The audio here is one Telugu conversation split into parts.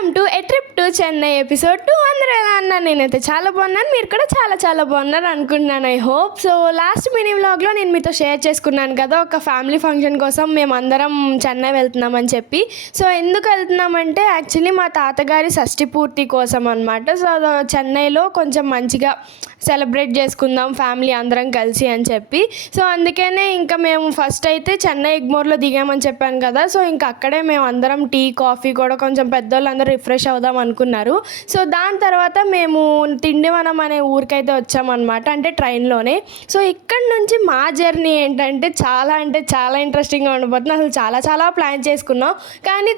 Welcome to A trip to Chennai episode 2. అందరూ ఎలా అన్నారు? నేనైతే చాలా బాగున్నాను, మీరు కూడా చాలా బాగున్నారు అనుకుంటున్నాను. I hope so. Last mini వ్లాగ్లో నేను మీతో షేర్ చేసుకున్నాను కదా, ఒక ఫ్యామిలీ ఫంక్షన్ కోసం మేము అందరం చెన్నై వెళ్తున్నామని చెప్పి. సో ఎందుకు వెళ్తున్నామంటే యాక్చువల్లీ మా తాతగారి షష్ఠి పూర్తి కోసం అనమాట. సో చెన్నైలో కొంచెం మంచిగా సెలబ్రేట్ చేసుకుందాం ఫ్యామిలీ అందరం కలిసి అని చెప్పి. సో అందుకనే ఇంకా మేము ఫస్ట్ అయితే చెన్నై ఎగ్మోర్లో దిగామని చెప్పాను కదా. సో ఇంకా అక్కడే మేము అందరం టీ కాఫీ కూడా కొంచెం పెద్దోళ్ళందరూ రిఫ్రెష్ అవుదాం అనుకున్నారు. సో దాని తర్వాత మేము తిండివనం అనే ఊరికైతే వచ్చామన్నమాట, అంటే ట్రైన్లోనే. సో ఇక్కడ నుంచి మా జర్నీ ఏంటంటే చాలా ఇంట్రెస్టింగ్గా ఉండబోతుంది. అసలు చాలా ప్లాన్ చేసుకున్నాం, కానీ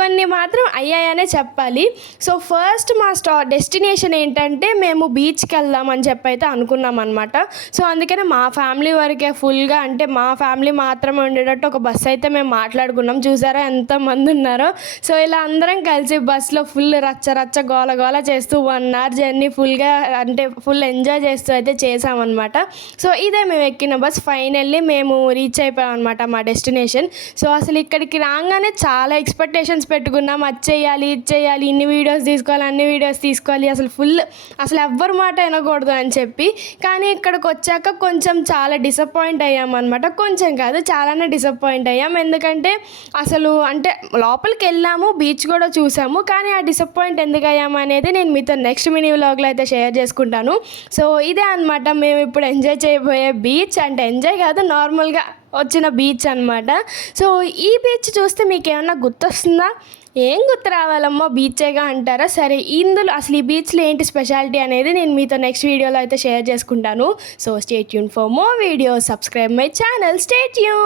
కొన్ని మాత్రం అయ్యాయనే చెప్పాలి. సో ఫస్ట్ మా డెస్టినేషన్ ఏంటంటే మేము బీచ్కి వెళ్దాం అని చెప్పి అయితే అనుకున్నాం అనమాట. సో అందుకనే మా ఫ్యామిలీ వరకే ఫుల్గా, అంటే మా ఫ్యామిలీ మాత్రమే ఉండేటట్టు ఒక బస్సు అయితే మేము మాట్లాడుకున్నాం. చూసారా ఎంతమంది ఉన్నారో. సో ఇలా అందరం కలిసి బస్సులో ఫుల్ రచ్చ గోల చేస్తూ 1 hour జర్నీ ఫుల్గా, అంటే ఫుల్ ఎంజాయ్ చేస్తూ అయితే చేసామన్నమాట. సో ఇదే మేము ఎక్కిన బస్. ఫైనల్లీ మేము రీచ్ అయిపోయాం అనమాట మా డెస్టినేషన్. సో అసలు ఇక్కడికి రాగానే చాలా ఎక్స్పెక్టేషన్స్ పెట్టుకున్నాం. అది చేయాలి, ఇది చేయాలి, ఇన్ని వీడియోస్ తీసుకోవాలి, అన్ని వీడియోస్ తీసుకోవాలి, అసలు ఎవ్వరి మాట వినకూడదు అని చెప్పి. కానీ ఇక్కడికి వచ్చాక కొంచెం చాలా డిసప్పాయింట్ అయ్యామన్నమాట. కొంచెం కాదు, చాలానే డిసప్పాయింట్ అయ్యాం. ఎందుకంటే అసలు అంటే లోపలికి వెళ్ళాము, బీచ్ కూడా చూసాము, కానీ ఆ డిసప్పాయింట్ ఎందుకు అయ్యాము అనేది నేను మీతో నెక్స్ట్ మినీ వ్లాగ్లో అయితే షేర్ చేసుకుంటాను. సో ఇదే అనమాట మేము ఇప్పుడు ఎంజాయ్ చేయబోయే బీచ్. అంటే ఎంజాయ్ కాదు, నార్మల్గా వచ్చిన బీచ్ అనమాట. సో ఈ బీచ్ చూస్తే మీకు ఏమన్నా గుర్తొస్తుందా? ఏం గుర్తు రావాలమ్మా, బీచేగా అంటారా? సరే, ఇందులో అసలు ఈ బీచ్లో ఏంటి స్పెషాలిటీ అనేది నేను మీతో నెక్స్ట్ వీడియోలో అయితే షేర్ చేసుకుంటాను. So stay tune for more videos, subscribe my channel, stay tune.